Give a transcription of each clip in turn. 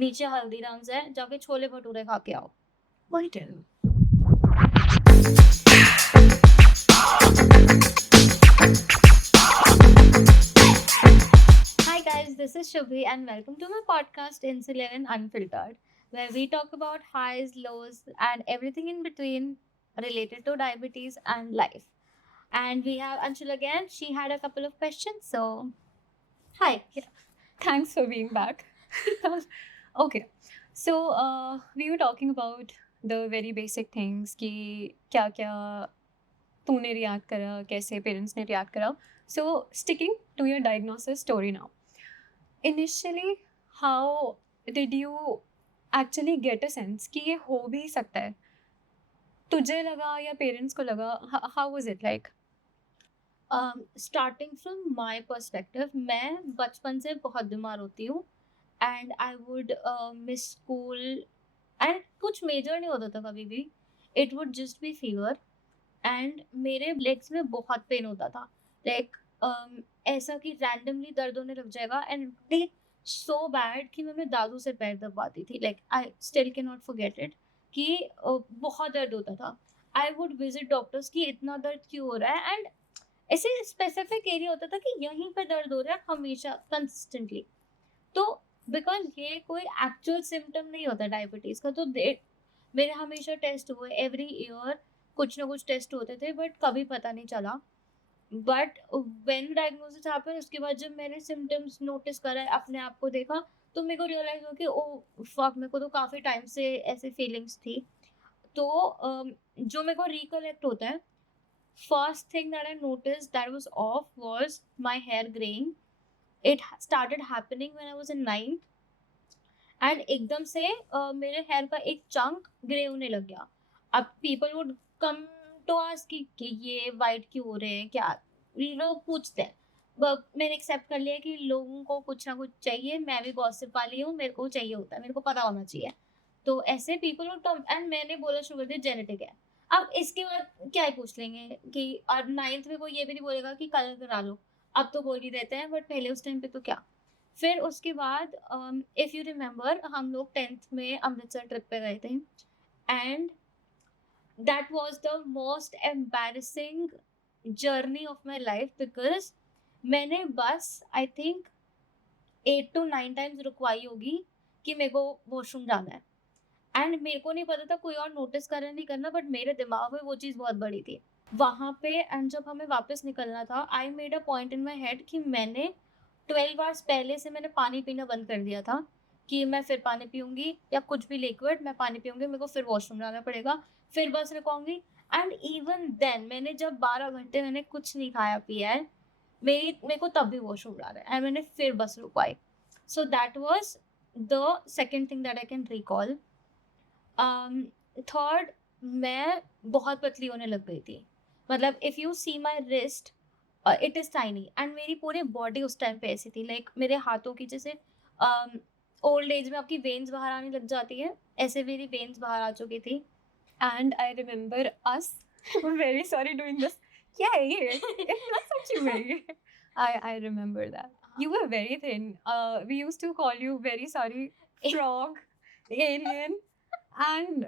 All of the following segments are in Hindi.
नीचे हल्दीराम्स है, जाके छोले भटूरे खा के आओ। वही tell. Hi guys, this is Shubhi and welcome to my podcast Insulin Unfiltered, where we talk about highs, lows, and everything in between related to diabetes and life. And we have Anshul again. She had a couple of questions, so hi. Thanks for being back. Okay, so we were talking about the very basic things कि क्या क्या तूने react करा, कैसे parents ने react करा. So sticking to your diagnosis story now. Initially, how did you actually get a sense कि ये हो भी सकता है? तुझे लगा या parents को लगा? How was it like? Starting from my perspective, मैं बचपन से बहुत बीमार होती हूँ and I would miss school and कुछ मेजर नहीं होता था कभी भी. It would just be fever and मेरे लेग्स में बहुत पेन होता था. लाइक ऐसा कि रैंडमली दर्द होने लग जाएगा एंड सो बैड कि मैं अपने दादू से पैर दबाती थी. Like I still can not forget it कि बहुत दर्द होता था. आई वुड विजिट डॉक्टर्स कि इतना दर्द क्यों हो रहा है एंड ऐसे स्पेसिफिक एरिया होता था कि यहीं पे दर्द हो रहा है हमेशा कंसिस्टेंटली. तो बिकॉज ये कोई एक्चुअल सिम्टम नहीं होता डायबिटीज का, तो मेरे हमेशा टेस्ट हुए एवरी ईयर, कुछ ना कुछ टेस्ट होते थे बट कभी पता नहीं चला. बट व्हेन डायग्नोसिस हैपन, उसके बाद जब मैंने सिम्टम्स नोटिस करा, अपने आप को देखा, तो मेरे को रियलाइज हो कि ओ फक, मेरे को तो काफ़ी टाइम से ऐसे फीलिंग्स थी. तो जो मेरे को रिकलेक्ट होता है, first thing that I noticed that was off was my hair graying. It started happening when I was in ninth. And एकदम से मेरे हेयर का एक चंक ग्रे होने लग गया. अब people would come to ask कि ये वाइट क्यों हो रहे हैं, क्या लोग पूछते हैं. मैंने एक्सेप्ट कर लिया कि लोगों को कुछ ना कुछ चाहिए. मैं भी गॉसिप वाली हूँ, मेरे को चाहिए होता है, मेरे को पता होना चाहिए. तो ऐसे पीपल वुड कम एंड मैंने बोला शुगर दिया जेनेटिक है. अब इसके बाद क्या ही पूछ लेंगे कि अब नाइन्थ में कोई ये भी नहीं बोलेगा कि कलर करा लो. अब तो बोल ही देते हैं बट पहले उस टाइम पे तो क्या. फिर उसके बाद इफ़ यू रिमेंबर, हम लोग 10th में अमृतसर ट्रिप पे गए थे and that was the most embarrassing journey of my life because मैंने बस आई थिंक 8 to 9 टाइम्स रुकवाई होगी कि मेरे को वॉशरूम जाना है. एंड मेरे को नहीं पता था कोई और नोटिस करना नहीं करना, बट मेरे दिमाग में वो चीज़ बहुत बड़ी थी वहाँ पे. एंड जब हमें वापस निकलना था, I made a point in my head कि मैंने 12 आवर्स पहले से मैंने पानी पीना बंद कर दिया था कि मैं फिर पानी पीऊँगी या कुछ भी लिक्विड मैं पानी पीऊँगी, मेरे को फिर वॉशरूम जाना पड़ेगा, फिर बस रुकाऊँगी. एंड इवन देन मैंने जब 12 घंटे मैंने कुछ नहीं खाया पिया है, मेरे को तब भी वॉशरूम जाना है एंड मैंने फिर बस रुकवाई. So that was the second thing that I can recall. Third, मैं बहुत पतली होने लग गई थी. मतलब if you see my wrist, it is tiny and मेरी पूरी बॉडी उस टाइम पे ऐसी थी. लाइक मेरे हाथों की जैसे ओल्ड एज में आपकी वेन्स बाहर आने लग जाती है, ऐसे मेरी वेन्स बाहर आ चुकी थी. And I remember us. I'm very sorry doing this. क्या है ये? इतना सच में. I remember that. You were very thin. We used to call you very sorry frog, alien, and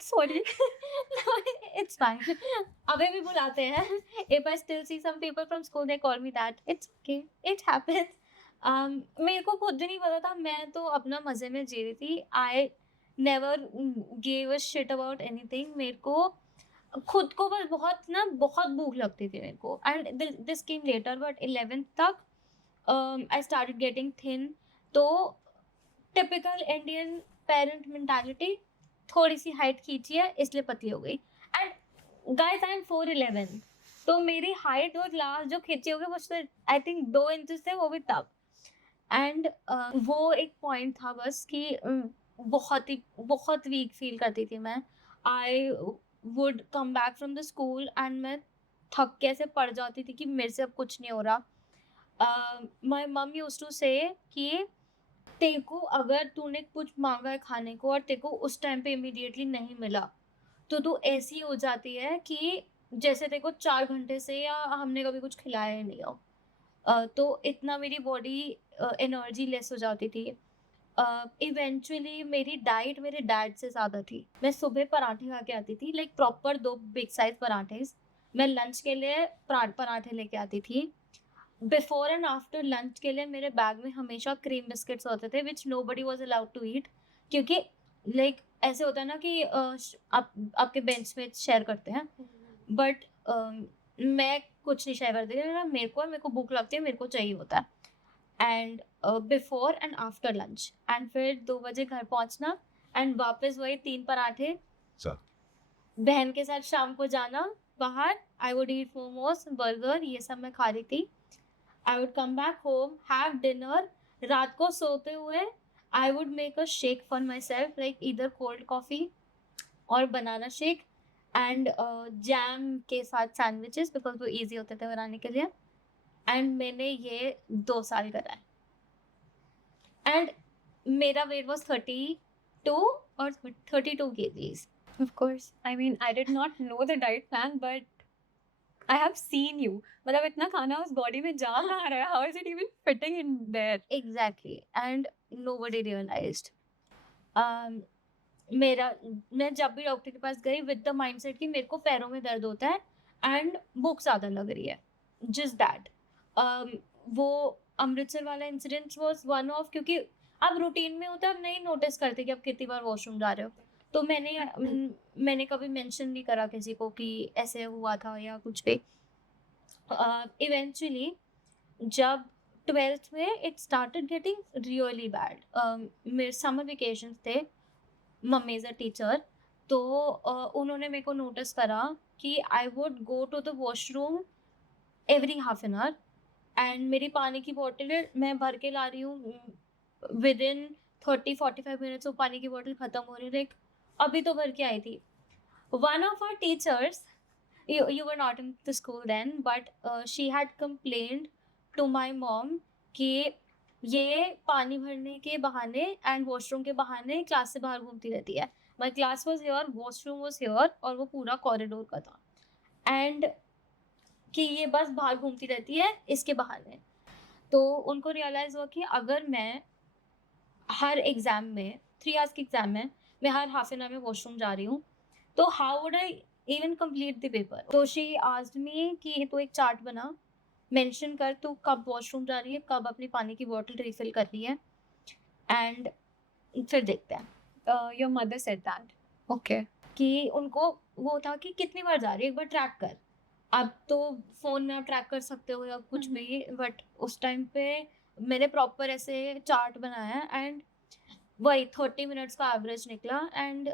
sorry. It's fine. अभी भी बुलाते हैं. If I still see some people from school, they call me that. It's okay. It happens. मेरे को खुद नहीं पता था, मैं तो अपना मजे में जी रही थी. I never gave a shit about anything. मेरे को खुद को बस बहुत भूख लगती थी मेरे को. And this came later, but 11th तक आई स्टार्टेड गेटिंग थिन. तो टिपिकल इंडियन पेरेंट मेंटालिटी, थोड़ी सी हाइट खींची है इसलिए पतली हो गई. एंड गाइस, आई एम 4'11", तो मेरी हाइट और लास्ट जो खींची होगी वो आई थिंक 2 इंचेस थे, वो भी तब. एंड वो एक पॉइंट था बस कि बहुत वीक फील करती थी मैं. I would come back from the school and मैं थक के ऐसे पड़ जाती थी कि मेरे से अब कुछ नहीं हो रहा. माई मम यूज्ड टू से कि तेरे को अगर तूने कुछ मांगा है खाने को और तेरे को उस टाइम पे इमीडिएटली नहीं मिला, तो तू ऐसी हो जाती है कि जैसे तेरे को 4 घंटे से या हमने कभी कुछ खिलाया ही नहीं हो. तो इतना मेरी बॉडी एनर्जी लेस हो जाती थी. इवेंचुअली मेरी डाइट मेरे डैड से ज़्यादा थी। मैं सुबह पराठे खा के आती थी, लाइक प्रॉपर 2 बिग साइज़ पराठेज़। मैं लंच के लिए पराठे लेके आती थी। बिफोर एंड आफ्टर लंच के लिए मेरे बैग में हमेशा क्रीम बिस्किट्स होते थे which nobody was allowed to eat, क्योंकि लाइक ऐसे होता है ना कि आप आपके बेंचमेट्स शेयर करते हैं, बट मैं कुछ नहीं शेयर करती थी। मेरे को भूख लगती है, मेरे को चाहिए होता है। And before and after lunch and फिर 2 बजे घर पहुँचना एंड वापस वही 3 पराठे, अच्छा। बहन के साथ शाम को जाना बाहर। I would eat momos, burger, ये सब मैं खा रही थी। I would come back home, have dinner. रात को सोते हुए I would make a shake for my self, like either cold coffee और बनाना शेक एंड जैम के साथ सैंडविचेस, बिकॉज वो ईजी होते थे बनाने के लिए। एंड मैंने ये 2 साल करा है एंड मेरा वेट वॉज 32 और 32 kgs। Of course. I mean, I did not know the diet plan, but I have seen you. मतलब इतना खाना उस बॉडी में जा कहाँ रहा है? How is it even fitting in there? Exactly, and nobody realized. um, मैं जब भी डॉक्टर के पास गई विद द माइंडसेट कि मेरे को पैरों में दर्द होता है एंड भूख ज़्यादा लग रही है, जस्ट दैट। वो अमृतसर वाला इंसिडेंट वाज वन ऑफ, क्योंकि आप रूटीन में होता है, आप नहीं नोटिस करते कि आप कितनी बार वॉशरूम जा रहे हो। तो मैंने कभी मेंशन नहीं करा किसी को कि ऐसे हुआ था या कुछ भी। इवेंचुअली जब 12th में it started getting really bad. मेरे समर वेकेशंस थे, मम्मी इज़ अ टीचर, तो उन्होंने मेरे को नोटिस करा कि I would go to the washroom every half an hour and मेरी पानी की बॉटल मैं भर के ला रही हूँ, विद इन 30-45 मिनट्स वो पानी की बॉटल ख़त्म हो रही है, लाइक अभी तो भर के आई थी। One of our teachers, you were not in the school then, but she had complained to my mom कि ये पानी भरने के बहाने एंड वॉशरूम के बहाने क्लास से बाहर घूमती रहती है। My class was here, washroom was here, और वो पूरा कॉरिडोर का था, एंड कि ये बस बाहर घूमती रहती है इसके बहाने। तो उनको रियलाइज़ हुआ कि अगर मैं हर एग्ज़ाम में 3 आवर्स के एग्ज़ाम में मैं हर हाफ एन आवर में वॉशरूम जा रही हूँ, तो how would I even complete the paper. तो शी आस्क्ड मी कि तू एक चार्ट बना, मेंशन कर तू कब वॉशरूम जा रही है, कब अपनी पानी की बॉटल रिफिल कर रही है, एंड फिर देखते हैं। Your mother said that. Okay. कि उनको वो था कि कितनी बार जा रही है, एक बार ट्रैक कर। अब तो फ़ोन में आप ट्रैक कर सकते हो या कुछ भी, बट उस टाइम पे मैंने प्रॉपर ऐसे चार्ट बनाया एंड वही 30 मिनट्स का एवरेज निकला। एंड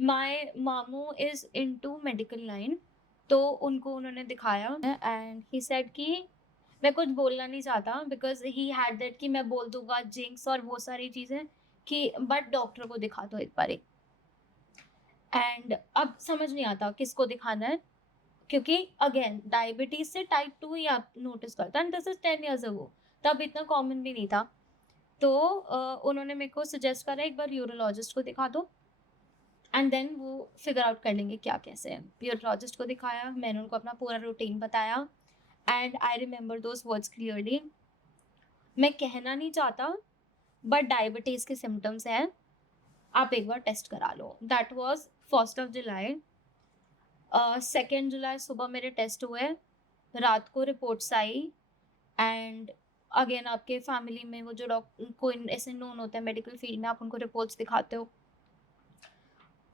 माय मामू इज़ इनटू मेडिकल लाइन, तो उनको उन्होंने दिखाया एंड ही सेड कि मैं कुछ बोलना नहीं चाहता बिकॉज ही हैड दैट कि मैं बोल दूंगा जिंक्स और वो सारी चीज़ें, कि बट डॉक्टर को दिखा दो एक बारी। एंड अब समझ नहीं आता किसको दिखाना है, क्योंकि अगेन डायबिटीज से टाइप 2 ही आप नोटिस करता है, and this is 10 years ago, तब इतना कॉमन भी नहीं था। तो उन्होंने मेरे को सजेस्ट करा एक बार यूरोलॉजिस्ट को दिखा दो एंड देन वो फिगर आउट कर लेंगे क्या कैसे है। यूरोलॉजिस्ट को दिखाया, मैंने उनको अपना पूरा रूटीन बताया and I remember those words clearly. मैं कहना नहीं चाहता बट डायबिटीज़ के सिम्टम्स हैं, आप एक बार टेस्ट करा लो। दैट वॉज 1 जुलाई। 2 जुलाई सुबह मेरे टेस्ट हुए, रात को रिपोर्ट्स आई एंड अगेन आपके फैमिली में वो जो डॉक्टर कोई ऐसे नोन होते हैं मेडिकल फील्ड में, आप उनको रिपोर्ट्स दिखाते हो।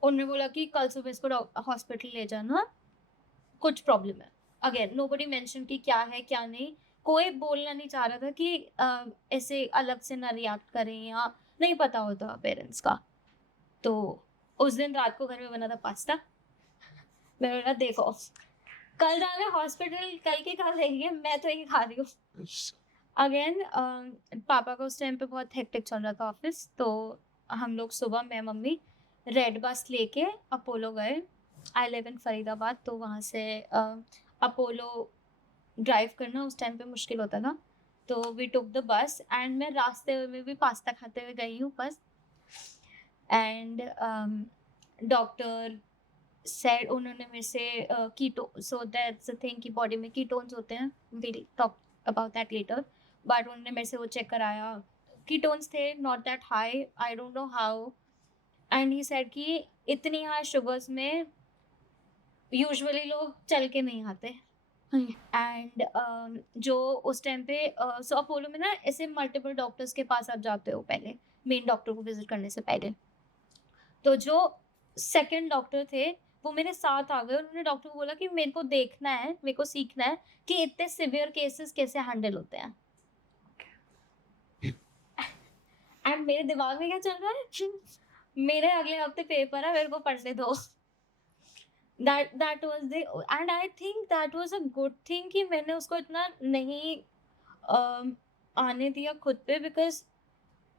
उन्होंने बोला कि कल सुबह इसको हॉस्पिटल ले जाना, कुछ प्रॉब्लम है। अगेन नोबडी मेंशन कि क्या है क्या नहीं, कोई बोलना नहीं चाह रहा था कि ऐसे अलग से ना रिएक्ट करें या नहीं पता होता पेरेंट्स का। तो उस दिन रात को घर में बना था पास्ता। मैंने बोला देखो कल जाना हॉस्पिटल, कल के कल रहेंगे, मैं तो यही खा रही हूँ। अगेन पापा का उस टाइम पे बहुत हेक्टिक चल रहा था ऑफिस, तो हम लोग सुबह मैं मम्मी रेड बस लेके अपोलो गए। आई लिव इन फरीदाबाद, तो वहाँ से अपोलो ड्राइव करना उस टाइम पे मुश्किल होता था, तो we took the bus and मैं रास्ते में भी पास्ता खाते हुए गई हूँ बस। एंड डॉक्टर सेड, उन्होंने मेरे से keto, so that's the thing कि बॉडी में कीटोन्स होते हैं, we talk about that later, but उन्होंने मेरे से वो चेक कराया, कीटोन्स थे not that high, I don't know how, and he said कि इतनी हाई शुगर्स में यूजुअली लोग चल के नहीं आते। एंड जो उस टाइम पे सो अपोलो में ना ऐसे मल्टीपल डॉक्टर्स के पास आप जाते हो पहले, मेन डॉक्टर को विजिट करने से पहले। तो जो सेकंड डॉक्टर थे वो मेरे साथ आ गए, उन्होंने डॉक्टर को बोला कि मेरे को देखना है, मेरे को सीखना है कि इतने सिवियर केसेस कैसे हैंडल होते हैं। एंड मेरे दिमाग में क्या चल रहा है मेरे अगले हफ्ते पेपर है, मेरे को पढ़ने दो। That was the end I think that was a good thing कि मैंने उसको इतना नहीं आने दिया खुद पे, बिकॉज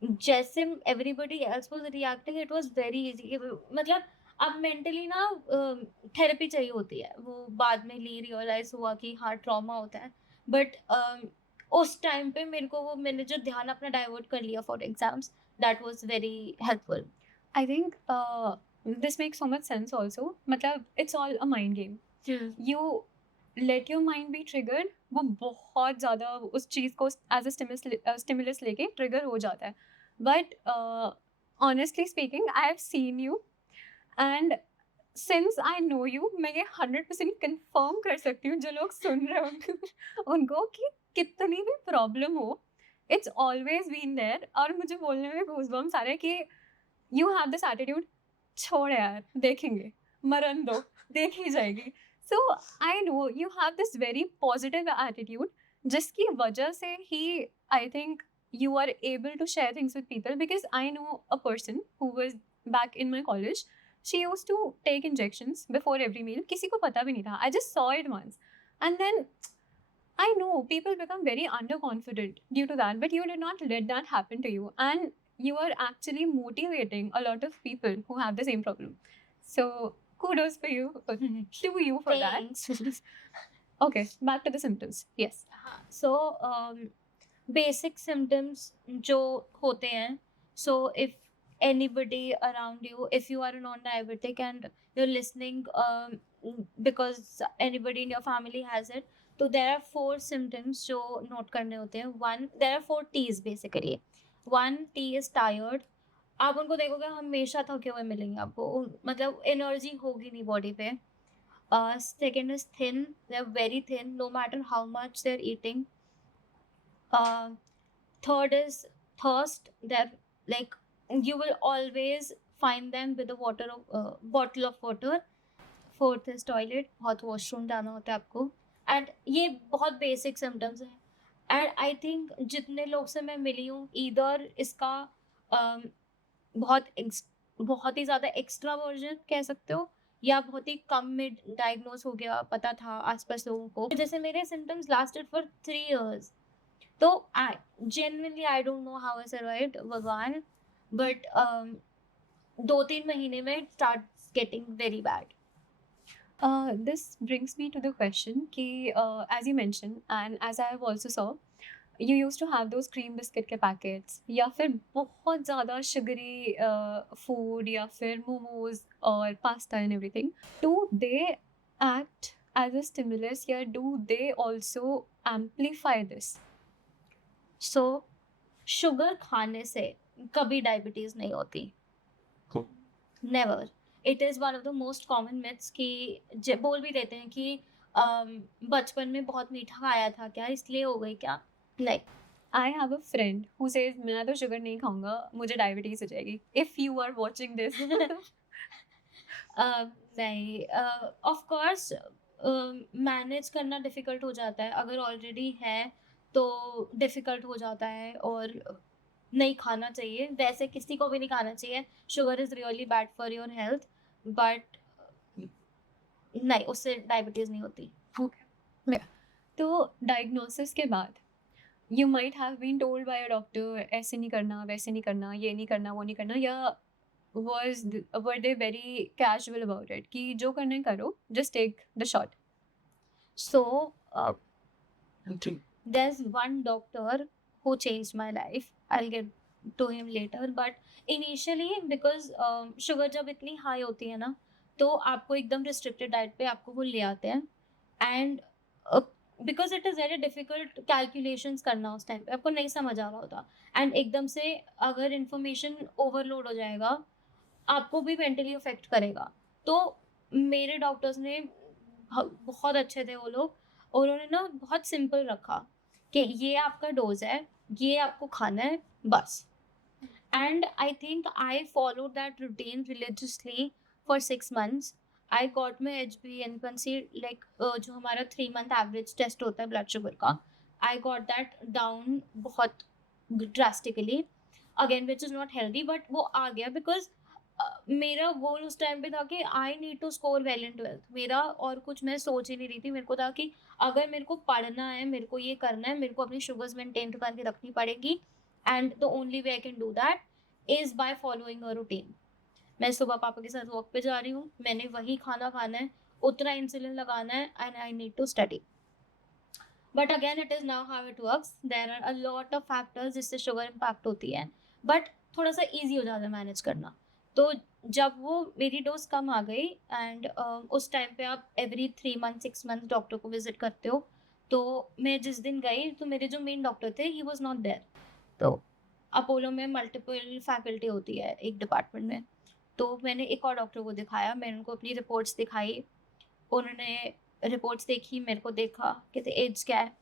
जैसे everybody else was reacting it was very easy. मतलब अब मेंटली ना थेरेपी चाहिए होती है, वो बाद में रियलाइज हुआ कि हाँ ट्रॉमा होता है, बट उस टाइम पे मेरे को वो मैंने जो ध्यान अपना डाइवर्ट कर लिया for exams, that was very helpful. I think this makes so much sense also. मतलब it's all a mind game. You let your mind be triggered. वो बहुत ज़्यादा उस चीज़ को as a stimulus लेके trigger हो जाता है. But honestly speaking, I have seen you and since I know you, मैं ये 100% confirm कर सकती हूँ जो लोग सुन रहे होंगे उनको कि कितनी भी प्रॉब्लम हो, it's always been there. और मुझे बोलने में goosebumps आ रहे हैं कि यू हैव दिस एटीट्यूड, छोड़ यार देखेंगे, मरन दो, देखी जाएगी। So I know you have this very positive attitude जिसकी वजह से ही I think you are able to share things with people, because I know a person who was back in my college, she used to take injections before every meal, किसी को पता भी नहीं था, I just saw it once and then I know people become very underconfident due to that, but you did not let that happen to you. And you are actually motivating a lot of people who have the same problem. So kudos for you, to you for Thanks. that. Okay, back to the symptoms. Yes. हाँ, so basic symptoms जो होते हैं, so if anybody around you, if you are a non-diabetic and you're listening, because anybody in your family has it, तो there are 4 symptoms जो note करने होते हैं। One, there are 4 T's basically. One T is tired. आप उनको देखोगे हमेशा थके हुए मिलेंगे आपको, मतलब एनर्जी होगी नहीं बॉडी पे। Second is thin. They're very thin, no matter how much they're eating. Third is thirst. They're like, you will always find them with a bottle of water. Fourth is toilet. बहुत वॉशरूम जाना होता है आपको। एंड ये बहुत बेसिक सिम्टम्स हैं। एंड आई थिंक जितने लोग से मैं मिली हूँ, ईदर इसका बहुत ही ज़्यादा एक्स्ट्रा वर्जन कह सकते हो, या बहुत ही कम में डायग्नोज हो गया, पता था आसपास लोगों को। जैसे मेरे सिम्टम्स लास्टेड फॉर 3 years, तो I genuinely I don't know how I survived, भगवान, बट 2-3 महीने में it starts getting very bad. This brings me to the question कि as you mentioned and as I have also saw, you used to have those cream biscuit के packets या फिर बहुत ज़्यादा sugary food या फिर momos और pasta and everything. Do they act as a stimulus या do they also amplify this? So sugar खाने से कभी डायबिटीज नहीं होती, never. It is one of the most common myths कि बोल भी देते हैं कि बचपन में बहुत मीठा खाया था क्या इसलिए हो गई क्या, नहीं। I have a friend who says मैं तो sugar नहीं खाऊंगा, मुझे डायबिटीज हो जाएगी। If you are watching this, नहीं, ऑफ कोर्स मैनेज करना डिफ़िकल्ट हो जाता है, अगर ऑलरेडी है तो डिफ़िकल्ट हो जाता है, और नहीं खाना चाहिए, वैसे किसी को भी नहीं खाना चाहिए। Sugar is really bad for your health, but नहीं, उससे डायबिटीज़ नहीं होती। तो डायग्नोसिस के बाद you might have been told by a doctor ऐसे नहीं करना, वैसे नहीं करना, ये नहीं करना, वो नहीं करना, या were they very casual about it कि जो करना है करो, just take the shot? So, there's one doctor who changed my life. I'll get to him later. But initially, because sugar जब इतनी हाई होती है ना, तो आपको एकदम रिस्ट्रिक्टेड डाइट पे आपको वो ले आते हैं। And because it is very difficult calculations करना उस टाइम पे, आपको नहीं समझ आ रहा होता, एंड एकदम से अगर इंफॉर्मेशन ओवरलोड हो जाएगा, आपको भी मेंटली अफेक्ट करेगा। तो मेरे डॉक्टर्स ने बहुत अच्छे थे वो लोग, और उन्होंने ना बहुत सिंपल रखा कि ये आपका डोज है, ये आपको खाना है, बस। And I think I followed that routine religiously for 6 months. I got my HbA1c, like जो हमारा 3 month average test होता है blood sugar का, I got that down बहुत drastically, again which is not healthy, but वो आ गया because मेरा गोल उस टाइम पे था कि I need to score well in twelfth. मेरा और कुछ मैं सोच ही नहीं रही थी, मेरे को था कि अगर मेरे को पढ़ना है, मेरे को ये करना है, मेरे को अपनी शुगर्स मेंटेन करके रखनी पड़ेगी, and the only way I can do that is by following a routine. मैं सुबह पापा के साथ वॉक पे जा रही हूँ, मैंने वही खाना खाना है, उतना इंसुलिन लगाना है, and I need to study. But again it is now how it works, there are a lot of factors जिससे शुगर इम्पैक्ट होती है, बट थोड़ा सा ईजी हो जाता है मैनेज करना। तो जब वो मेरी डोज कम आ गई, एंड उस टाइम पे आप एवरी 3 मंथ 6 मंथ डॉक्टर को विजिट करते हो, तो मैं जिस दिन गई तो मेरे जो मेन डॉक्टर थे ही वॉज नॉट देयर। तो अपोलो में मल्टीपल फैकल्टी होती है एक डिपार्टमेंट में, तो मैंने एक और डॉक्टर को दिखाया, मैंने उनको अपनी रिपोर्ट्स दिखाई, उन्होंने रिपोर्ट्स देखी, मेरे को देखा, कहते एज क्या है,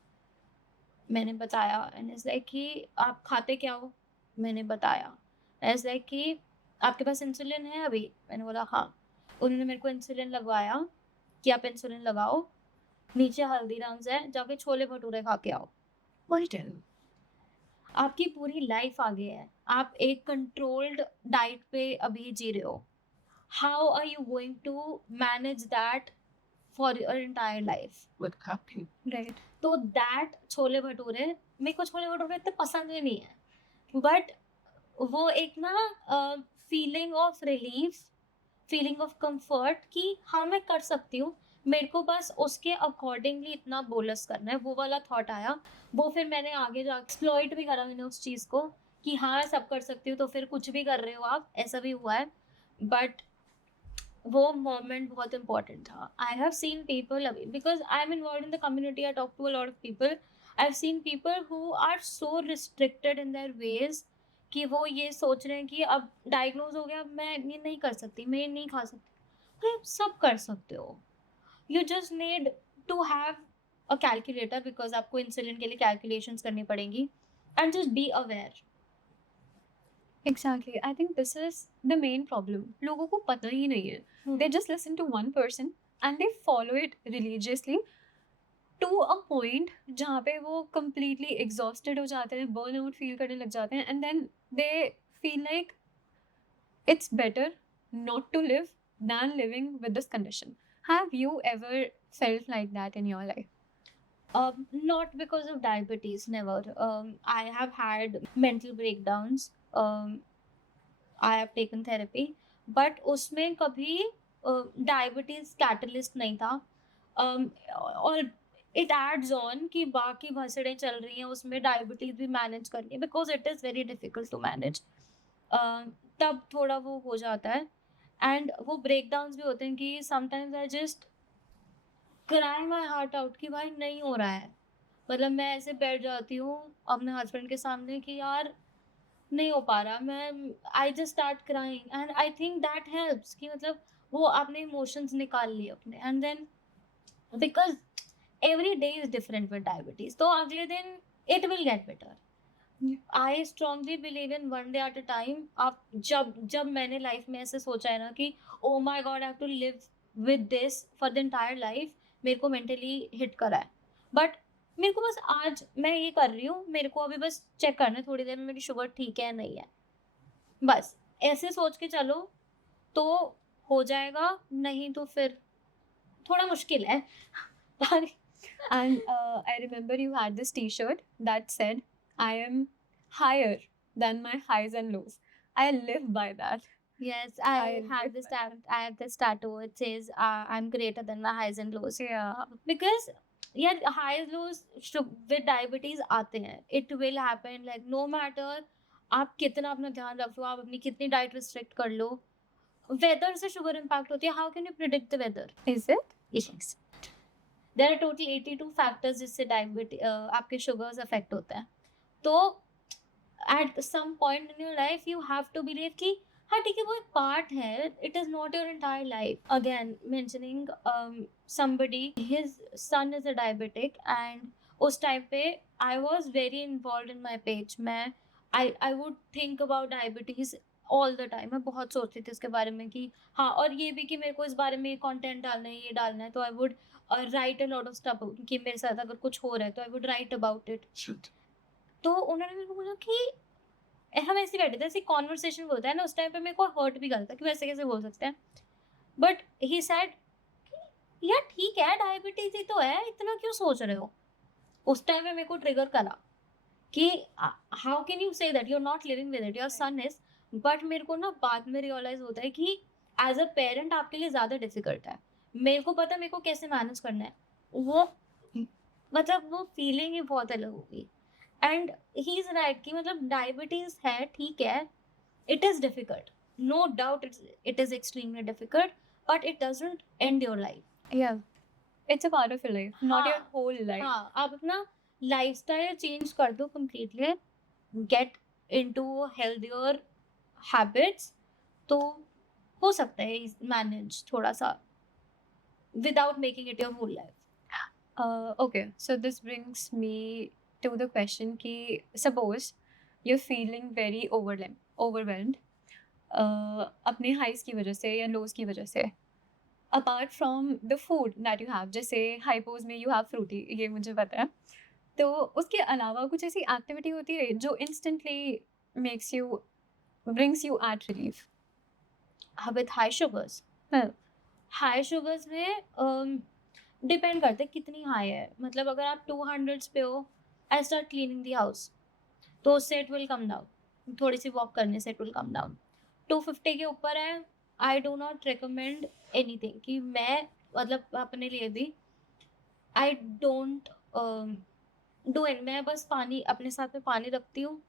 मैंने बताया, एंड इट्स लाइक कि आप खाते क्या हो, मैंने बताया, इट्स लाइक कि आपके पास इंसुलिन है अभी, मैंने बोला हाँ। उन्होंने मेरे को इंसुलिन लगवाया कि आप इंसुलिन लगाओ, नीचे हल्दीराम्स है, जाके छोले भटूरे खा के आओ। आपकी पूरी लाइफ आगे है, आप एक कंट्रोल्ड डाइट पे अभी जी रहे हो, how are you going to manage that for your entire life? Right. तो दैट छोले भटूरे, मेरे को छोले भटूरे इतने पसंद ही नहीं है, बट वो एक ना feeling of relief, feeling of comfort कि हाँ मैं कर सकती हूँ, मेरे को बस उसके अकॉर्डिंगली इतना बोलस करना है, वो वाला थॉट आया। वो फिर मैंने आगे जा एक्सप्लॉइट भी करा मैंने उस चीज़ को कि हाँ सब कर सकती हूँ, तो फिर कुछ भी कर रहे हो आप, ऐसा भी हुआ है। बट वो मोमेंट बहुत इंपॉर्टेंट था। आई हैव सीन पीपल अभी, because I am involve in the community, I talk to a lot of people, I have seen people who are so restricted in their ways कि वो ये सोच रहे हैं कि अब डायग्नोज हो गया, अब मैं ये नहीं कर सकती, मैं ये नहीं खा सकती। अरे आप सब कर सकते हो, you just need to have a calculator, because आपको इंसुलिन के लिए कैलकुलेशंस करनी पड़ेंगी, and just be aware. Exactly. I think this is the main problem. लोगों को पता ही नहीं है. They just listen to one person and they follow it religiously to a point जहाँ पे वो completely exhausted हो जाते हैं, burnout feel करने लग जाते हैं, and then they feel like it's better not to live than living with this condition. Have you ever felt like that in your life? Not because of diabetes, never. I have had mental breakdowns. I have taken therapy, but उसमें कभी डायबिटीज कैटलिस्ट नहीं था। और इट एड्स ऑन कि बाकी भसड़ें चल रही हैं, उसमें डायबिटीज भी मैनेज करनी है, because it is very difficult to manage. तब थोड़ा वो हो जाता है, एंड वो ब्रेकडाउन्स भी होते हैं कि sometimes I just cry my heart out कि भाई नहीं हो रहा है, मतलब मैं ऐसे बैठ जाती हूँ अपने हस्बैंड के सामने कि यार नहीं हो पा रहा, मैं I just start crying, and I think that helps कि मतलब वो आपने इमोशंस निकाल लिए अपने, and then because every day is different with diabetes, तो अगले दिन it will get better. I strongly believe in one day at a time. आप जब जब मैंने लाइफ में ऐसे सोचा है ना कि oh my God I have to live with this for the entire life, मेरे को मेंटली हिट करा है। बट मेरे को बस आज मैं ये कर रही हूँ, मेरे को अभी बस चेक करना है थोड़ी देर में मेरी शुगर ठीक है या नहीं है, बस ऐसे सोच के चलो तो हो जाएगा, नहीं तो फिर थोड़ा मुश्किल है। And I remember you had this t-shirt that said, I am higher than my highs and lows. I live by that. Yes, I have live this by that. I have this tattoo. It says I'm greater than my highs and lows. Yeah. Because यार highs lows with diabetes आते हैं. It will happen. Like no matter आप कितना अपना ध्यान रख लो, आप अपनी कितनी डाइट रिस्ट्रिक्ट कर लो, वेदर से शुगर इम्पैक्ट होती है. How can you predict the weather? Is it? Yes. There are total 82 factors जिससे डायबिटी आपके शुगर्स अफेक्ट होते हैं। तो at some point in your life you have to believe कि हाँ ठीक है, वो एक पार्ट है, it is not your entire life. Again mentioning somebody, his son is a diabetic, and उस टाइम पे I was very involve in my page. मैं I would think about diabetes all the time. मैं बहुत सोचती थी उसके बारे में कि हाँ, और ये भी कि मेरे को इस बारे में कंटेंट डालना है, ये डालना है, तो I would write a lot of stuff कि मेरे साथ अगर कुछ हो रहा है तो I would write about it. तो उन्होंने मेरे को बोला कि हम ऐसे बैठे थे, ऐसे कॉन्वर्सेशन होता है ना, उस टाइम पे मेरे को हर्ट भी करता कि वैसे कैसे बोल सकते हैं। बट ही सेड यार ठीक है, डायबिटीज ही तो है, इतना क्यों सोच रहे हो। उस टाइम पे मेरे को ट्रिगर करा कि how can you say that you are not living with it, your son is. But मेरे को ना बाद में रियलाइज होता है कि एज अ पेरेंट आपके लिए ज्यादा डिफिकल्ट है। मेरे को पता है मेरे को कैसे मैनेज करना है। वो मतलब वो फीलिंग ही बहुत अलग होगी। एंड ही इज राइट कि मतलब डायबिटीज है ठीक है, it is difficult, no doubt it is extremely difficult, but it doesn't end your life. Yeah, it's a part of your life, not your हाँ, whole life. हाँ, आप अपना लाइफस्टाइल चेंज कर दो completely, get into healthier habits, तो हो सकता है मैनेज थोड़ा सा without making it your whole life. Okay, so this brings me to the question कि suppose you're feeling very overwhelmed अपने highs की वजह से या lows की वजह से, apart from the food that you have, जैसे hypos में you have fruity, ये मुझे पता है, तो उसके अलावा कुछ ऐसी activity होती है जो instantly brings you at relief? With high sugars, Well, high sugars में डिपेंड करते हैं कितनी हाई है। मतलब अगर आप 200 पे हो, I start cleaning the house, तो उससे इट विल कम डाउन। थोड़ी सी वॉक करने से इट विल कम डाउन। 250 के ऊपर है, I do not recommend anything कि मैं मतलब अपने लिए भी आई डोंट डू इट। मैं बस पानी अपने साथ में पानी रखती हूँ,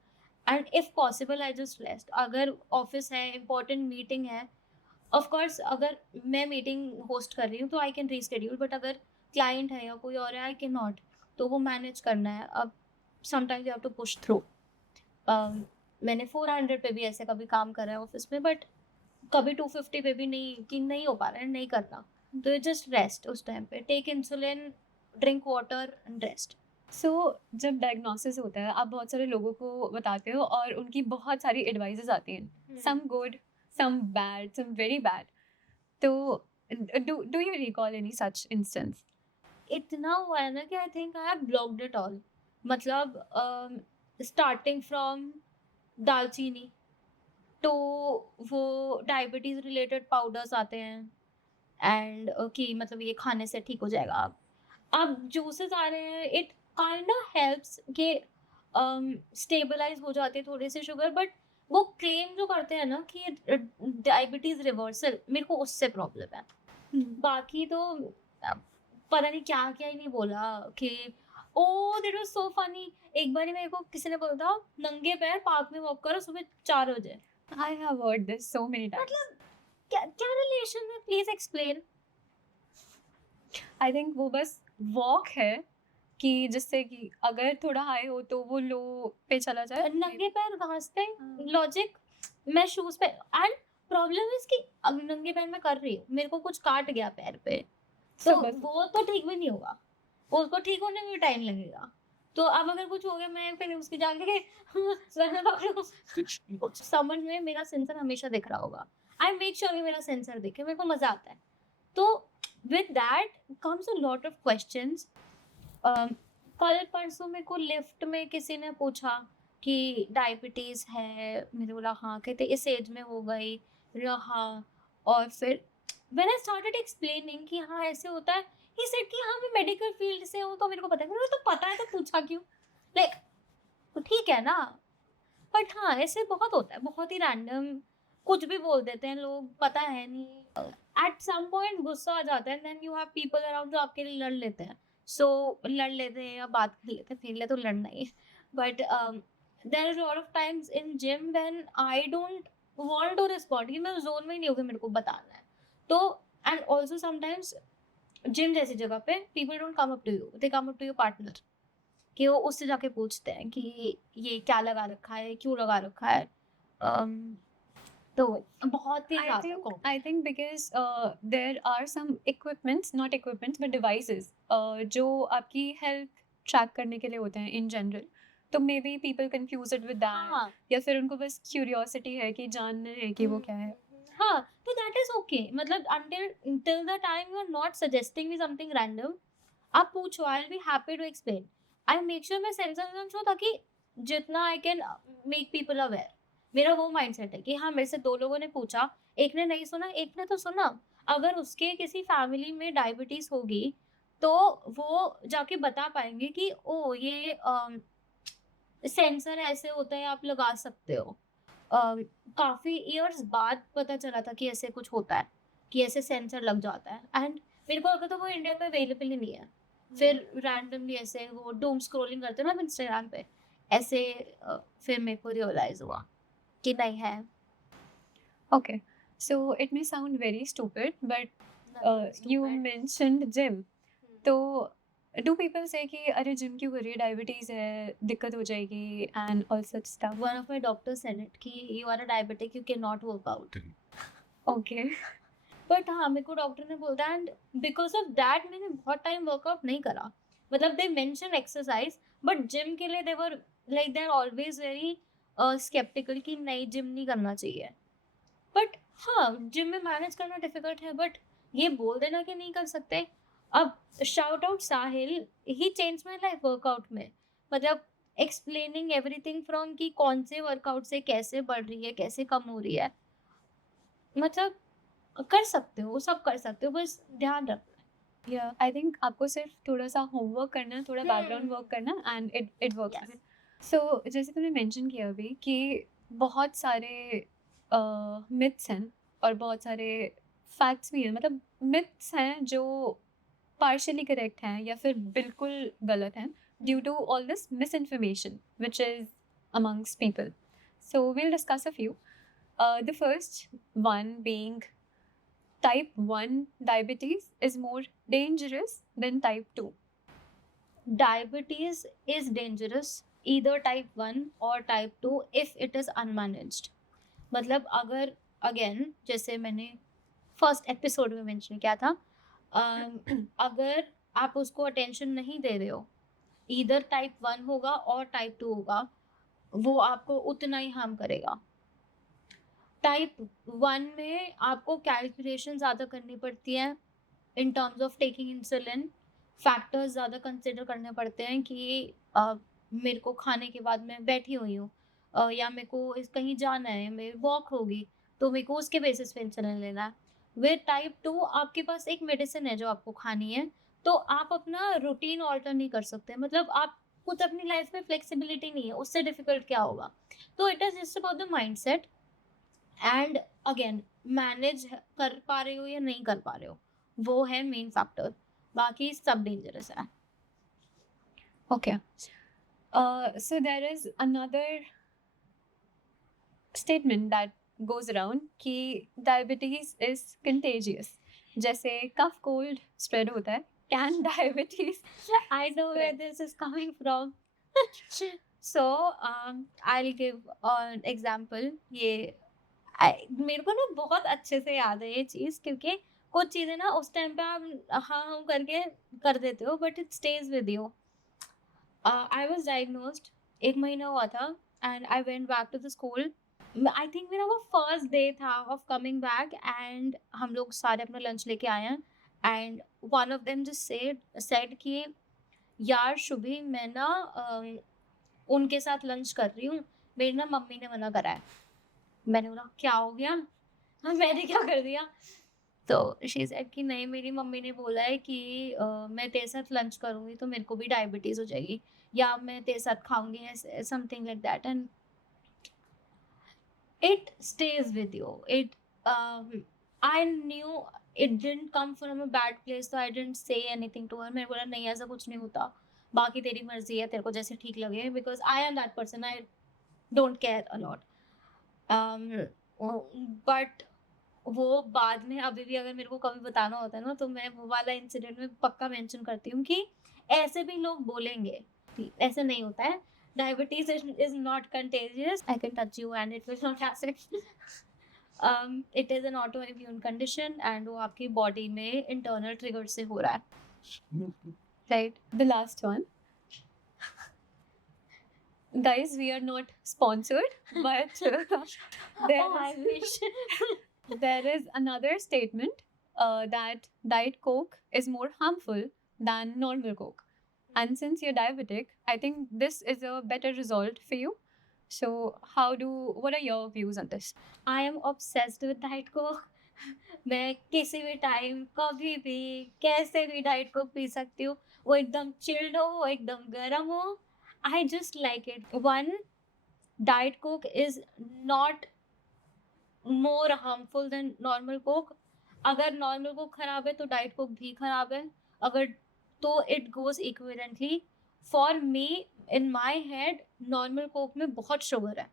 and if possible I just rest. अगर ऑफिस है, इंपॉर्टेंट मीटिंग है, ऑफ कोर्स अगर मैं मीटिंग होस्ट कर रही हूँ तो आई कैन रीशेड्यूल, बट अगर क्लाइंट है या कोई और है आई कैन नॉट, तो वो मैनेज करना है। अब sometimes you have to push through. मैंने 400 पे भी ऐसे कभी काम करा है ऑफिस में, बट कभी 250 पे भी नहीं कि नहीं हो पा रहा है, नहीं करना, तो जस्ट रेस्ट। उस टाइम पे take insulin, drink water and rest. So जब डायग्नोसिस होता है आप बहुत सारे लोगों को बताते हो और उनकी बहुत सारी एडवाइजेस आती हैं, some good, some bad, some very bad, तो do you recall any such instance? इतना हुआ है ना कि I think I have blocked it all. मतलब स्टार्टिंग फ्रॉम दालचीनी तो वो डायबिटीज रिलेटेड पाउडर्स आते हैं, एंड कि मतलब ये खाने से ठीक हो जाएगा। अब जूसेस आ रहे हैं, इट काइंड ऑफ हेल्प्स कि स्टेबलाइज हो जाती है थोड़ी सी शुगर। बट वो क्लेम जो करते हैं ना कि डायबिटीज रिवर्सल, मेरे को उससे प्रॉब्लम है। बाकी तो पता नहीं क्या क्या ही नहीं बोला कि ओ दैट वाज सो फनी। एक बार मेरे को किसी ने बोला था नंगे पैर पार्क में वॉक करो सुबह 4 बजे। I have heard this so many times. मतलब क्या क्या रिलेशन है, प्लीज एक्सप्लेन। आई थिंक वो बस वॉक है कि जिससे कि अगर थोड़ा हाई हो तो वो लो पे चला जाए। नंगे पैर घास पे हाँ। लॉजिक, मैं शूज पे। एंड प्रॉब्लम इज कि अब नंगे पैर मैं कर रही हूँ, मेरे को कुछ काट गया पैर पे, तो So बस वो तो ठीक भी नहीं होगा, उसको ठीक होने में भी टाइम लगेगा। तो अब अगर कुछ हो गया, मैं फिर उसकी जाके समझ में मेरा सेंसर हमेशा दिख रहा होगा। आई मेक श्योर कि मेरा सेंसर दिखे, मेरे को मजा आता है। तो with that comes a lot of questions. कल परसों मेरे को लिफ्ट में किसी ने पूछा कि डायबिटीज है, मैंने बोला हाँ, कहते इस एज में हो गई रहा। और फिर व्हेन आई स्टार्टेड एक्सप्लेनिंग कि हाँ ऐसे होता है, ही सेड कि हाँ मैं मेडिकल फील्ड से हूँ तो मेरे को पता है। मैंने बोला, तो पता है तो पूछा क्यों, लाइक तो ठीक है ना। बट हाँ ऐसे बहुत होता है, बहुत ही रैंडम कुछ भी बोल देते हैं लोग, पता है नहीं। एट सम पॉइंट गुस्सा आ जाता है, then you have people around जो आपके लिए लड़ लेते हैं। सो लड़ लेते हैं या बात कर लेते हैं, फिर ले तो लड़ना ही। But there is lot of times in gym when I don't want to respond, कि मैं जोन में ही नहीं हूँ कि मेरे को बताना है। तो एंड ऑल्सो समटाइम्स जिम जैसी जगह पे people don't come up to you, they come up to your partner, कि वो उससे जाके पूछते हैं कि ये क्या लगा रखा है, क्यों लगा रखा है। अम, तो बहुत ही I ज़्यादा think common. I think because there are some equipments, not equipments but devices जो आपकी health track करने के लिए होते हैं in general. तो maybe people confuse it with that हाँ। या फिर उनको बस curiosity है कि जानना है कि वो क्या है. हाँ, तो दैट इज़ ओके, मतलब till the time you are not suggesting me something random, आप पूछो, I will be happy to explain. I make sure मैं सेंसिबल हूँ ताकि जितना I can make people aware. मेरा वो माइंडसेट है कि हाँ, मेरे से 2 लोगों ने पूछा, एक ने नहीं सुना, एक ने तो सुना। अगर उसके किसी फैमिली में डायबिटीज़ होगी, तो वो जाके बता पाएँगे कि ओह! ये सेंसर ऐसे होता है, आप लगा सकते हो। अ, काफ़ी इयर्स बाद पता चला था कि ऐसे कुछ होता है, कि ऐसे सेंसर लग जाता है। एंड मेरे को लगा था वो इंडिया में अवेलेबल ही नहीं है। फिर रैंडमली ऐसे वो डूम स्क्रॉलिंग करते हैं ना हम इंस्टाग्राम पे, ऐसे फिर मेरे को रियलाइज़ हुआ कि नहीं है। Okay, so it may sound very stupid but you Stupid. mentioned gym. तो do people say कि अरे जिम क्यों कर रही है, डायबिटीज है, दिक्कत हो जाएगी and all such stuff. One of my doctors said it कि you are a diabetic, you cannot work out. Okay. But हाँ, मेरे को डॉक्टर ने बोला एंड बिकॉज़ ऑफ दैट मैंने बहुत टाइम वर्कआउट नहीं करा। मतलब they mention exercise, but gym के लिए they were like they are always very sceptical कि नहीं, जिम नहीं करना चाहिए। बट हाँ, जिम में मैनेज करना डिफिकल्ट है, बट ये बोल देना कि नहीं कर सकते। अब shout out Sahil, he changed my life workout में। मतलब एक्सप्लेनिंग एवरीथिंग फ्रॉम कि कौन से वर्कआउट से कैसे बढ़ रही है, कैसे कम हो रही है। मतलब कर सकते हो, सब कर सकते हो, बस ध्यान रखना Yeah, I think आपको सिर्फ थोड़ा सा होमवर्क करना है, थोड़ा है। बैकग्राउंड वर्क करना एंड इट वर्क्स. यस। सो जैसे तुमने मेंशन किया अभी कि बहुत सारे मिथ्स हैं और बहुत सारे फैक्ट्स भी हैं, मतलब मिथ्स हैं जो पार्शियली करेक्ट हैं या फिर बिल्कुल गलत हैं due to all this misinformation which is amongst people. So we'll discuss a few. The first one being type 1 diabetes is more dangerous than type 2. Diabetes is dangerous, either type 1 और type 2 if it is unmanaged। मतलब अगर अगेन जैसे मैंने फर्स्ट एपिसोड में मेंशन किया था, अगर आप उसको अटेंशन नहीं दे रहे हो, ईदर टाइप 1 होगा और टाइप 2 होगा, वो आपको उतना ही हार्म करेगा। टाइप 1 में आपको कैलकुलेशन ज़्यादा करनी पड़ती है in terms of taking insulin. Factors ज़्यादा कंसिडर करने पड़ते हैं कि मेरे को खाने के बाद मैं बैठी हुई हूँ, या मेरे को कहीं जाना है, मेरी वॉक होगी, तो मेरे को उसके बेसिस पे इंसुलिन लेना है। विद टाइप 2 आपके पास एक मेडिसिन है जो आपको खानी है, तो आप अपना रूटीन ऑल्टर नहीं कर सकते। मतलब आप कुछ अपनी लाइफ में फ्लेक्सिबिलिटी नहीं है, उससे डिफिकल्ट क्या होगा। तो it is just about the mindset and again manage कर पा रहे हो या नहीं कर पा रहे हो, वो है मेन फैक्टर। बाकी सब डेंजरस है। Okay. So there is another statement that goes around कि diabetes is contagious. जैसे कफ कोल्ड स्प्रेड होता है, can diabetes I know where spread? this is coming from. So I'll give an example। ये मेरे को ना बहुत अच्छे से याद है ये चीज़, क्योंकि कुछ चीज़ें ना उस टाइम पे आप हाँ हाँ करके कर देते हो, but it stays with you. I was diagnosed, 1 महीना हुआ था and I went back to the school. I think मेरा वो फर्स्ट डे था ऑफ कमिंग बैक एंड हम लोग सारे अपना लंच लेके आए हैं and one of them just said कि यार शुभी, मैं ना उनके साथ लंच कर रही हूँ, मेरी ना मम्मी ने मना करा है। मैंने बोला क्या हो गया? मैंने क्या कर दिया? तो शी सेड कि नहीं, मेरी मम्मी ने बोला है कि मैं तेरे साथ लंच करूँगी तो मेरे को भी डायबिटीज़ हो जाएगी, या मैं तेरे साथ खाऊँगी, ऐसे something like that. And it stays with you। I knew it didn't come from a bad place, so I didn't say anything to her। मैंने बोला नहीं, ऐसा कुछ नहीं होता, बाकी तेरी मर्जी है, तेरे को जैसे ठीक लगे, because I am that person, I don't care a lot। um, but वो बाद में अभी भी अगर मेरे को कभी बताना होता है ना, तो मैं वो वाला इंसिडेंट में पक्का मेंशन करती हूँ कि ऐसे भी लोग बोलेंगे, कि ऐसे नहीं होता है। Diabetes is not contagious, I can touch you and it will not happen. It is an auto immune condition and वो आपकी बॉडी में इंटरनल ट्रिगर से हो रहा है। Right. The last one. Guys, we are not sponsored, but there Oh, I is wish. there is another statement that Diet Coke is more harmful than normal Coke. And since you're diabetic, I think this is a better result for you. So, what are your views on this? I am obsessed with Diet Coke. मैं किसी भी टाइम, कभी भी, कैसे भी डाइट कोक पी सकती हूँ। वो एकदम चिल्ड हो, वो एकदम गरम हो, I just like it. One, diet coke is not more harmful than normal coke. अगर नॉर्मल कोक खराब है तो डाइट कोक भी खराब है, अगर तो it goes equivalently. For me, in my head, normal Coke में बहुत शुगर है,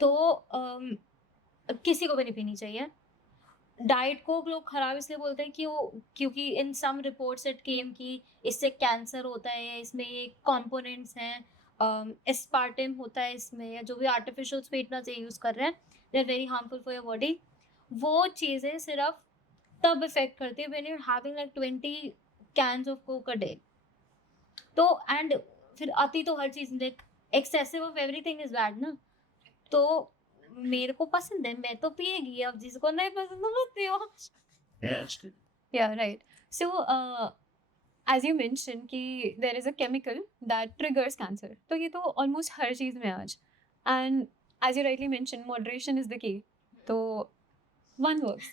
तो किसी को भी नहीं पीनी चाहिए। डाइट कोक लोग खराब इसलिए बोलते हैं कि वो, क्योंकि इन सम रिपोर्ट्स इट केम कि इससे कैंसर होता है, या इसमें ये कंपोनेंट्स हैं, एस्पार्टेम होता है इसमें, या जो भी आर्टिफिशियल स्वीटनर्स ये यूज़ कर रहे हैं, they are very harmful for your body. वो चीज़ें सिर्फ तब इफेक्ट करती है when you are having like 20 cans of Coke a day. तो एंड फिर अति तो हर चीज़, like excessive of everything is bad ना। तो मेरे को पसंद है, मैं तो पिएगी, अब जिसको नहीं पसंद तो मत पियो। Yeah, right. So, as you mentioned कि there is a chemical that triggers cancer. तो ये तो almost हर चीज़ में आज. And as you rightly mentioned, moderation is the key. तो one works.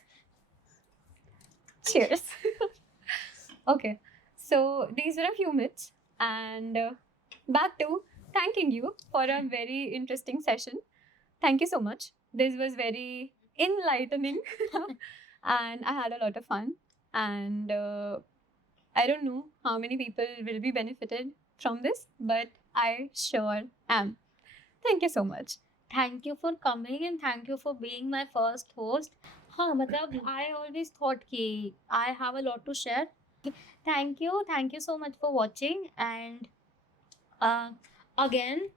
Cheers. Okay. So these were a few myths, and back to thanking you for a very interesting session. Thank you so much. This was very enlightening, and I had a lot of fun. And I don't know how many people will be benefited from this, but I sure am. Thank you so much. Thank you for coming and thank you for being my first host. हाँ, मतलब I always thought कि I have a lot to share. Thank you so much for watching, and uh, again,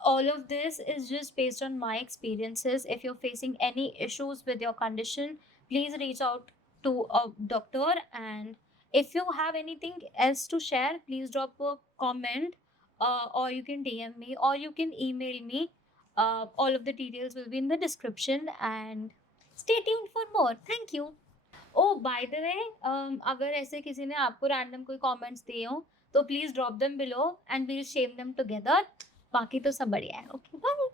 all of this is just based on my experiences. If you're facing any issues with your condition, please reach out to a doctor. And if you have anything else to share, please drop a comment, or you can DM me, or you can email me. All of the details will be in the description, and stay tuned for more. Thank you. Oh by the way, अगर ऐसे किसी ने आपको रैंडम कोई कमेंट्स दिए हो तो please drop them below and we'll share them together. बाकी तो सब बढ़िया है। Okay, bye.